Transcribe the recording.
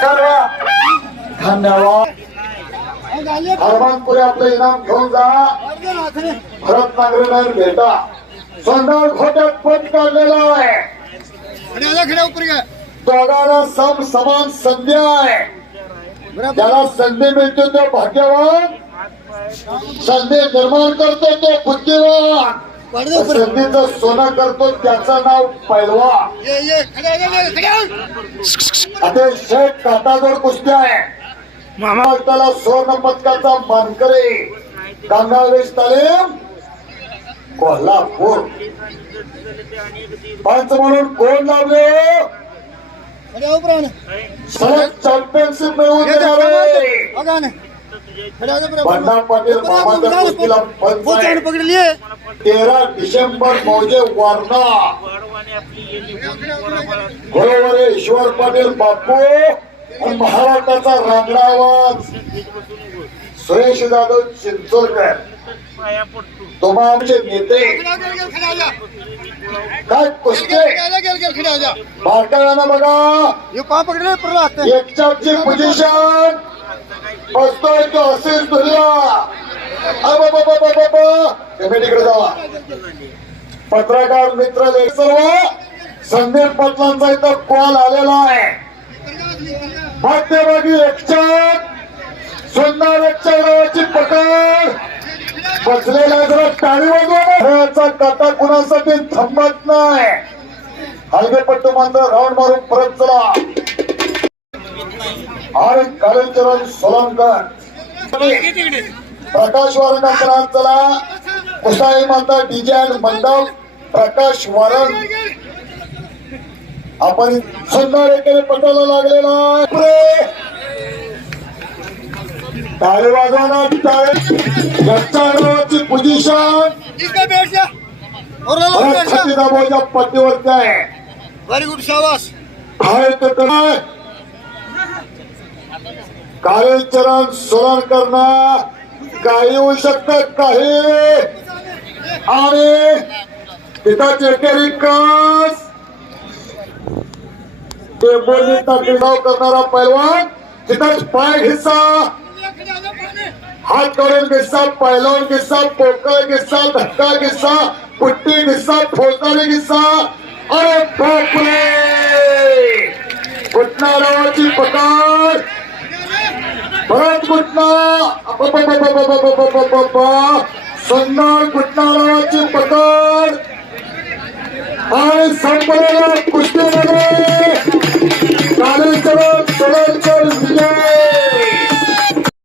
सर्व धन्यवाद. हरमानपुरे आपलं इनाम घेऊन जा. भरत नागरेकर भेटा. सोंडाळ खोट्यात पद काढलेला आहे. दोघांना सम समान संधी आहे. ज्याला संधी मिळते तो भाग्यवान. संधी निर्माण करतो तो बुद्धिवान. संधीचं सोनं करतो त्याचं नाव पैलवान. अतिशय काटाजोड कुस्ती आहे. महाराष्ट्राला सुवर्ण पदकाचा मानकरी गंगावेश तालीम कोल्हापूर. पंच म्हणून कोण लावले? सलग चॅम्पियनशिप मिळवून देणारे बंडा पाटील मामाच्या कुस्तीला पंच आहे. 13 डिसेंबर मौजे वारणा. बरोबर ईश्वर पाटील बापू आणि महाराष्ट्राचा रांगडा आवाज सुरेश जाधव चिंचोलकर. तुम्हा आमचे नेते काय कुस्ती बारकाव्यानं बघा. एकच्याची पोझिशन बसतोय तो असेच दुनिया. कमिटीकडे जावा. पत्रकार मित्र सर्व संदीप पाटलांचा इथं कॉल आलेला आहे. मध्यभागी एकचाक सुंदर एकचाची पकड बसलेला जरा टाळी वाजवा. काटा कुणासाठी थांबत नाही. हलगेपट्टू मात्र राऊंड मारून परत चला. आणि कालीचरण सोलंकर प्रकाश वारण चला. कुसाई माता डीजे आणि मंडप प्रकाश वारण. आपण सुंदर एकेने पटायला लागलेला. टाळे वाजवाना टाळे. गच्चाची पोझिशन छाती दाबाच्या पट्टीवरती आहे. व्हेरी गुड शाबास. काय कालीचरण सोलंकरना काही होऊ शकत काही. आणि तिथं एकेरी कस करणारा पैलवान तिथंच पाय घिस्सा हात काढून घिस्सा पैलवान घिस्सा पोकळ घिस्सा धक्का घिस्सा पुट्टी घिस्सा फौजदारी घिस्सा. अरे बापरे घुटना नावाची पकड. परत घुटना सुंदर घुटना नावाची पकड. आणि संपलेल्या कुस्तीमध्ये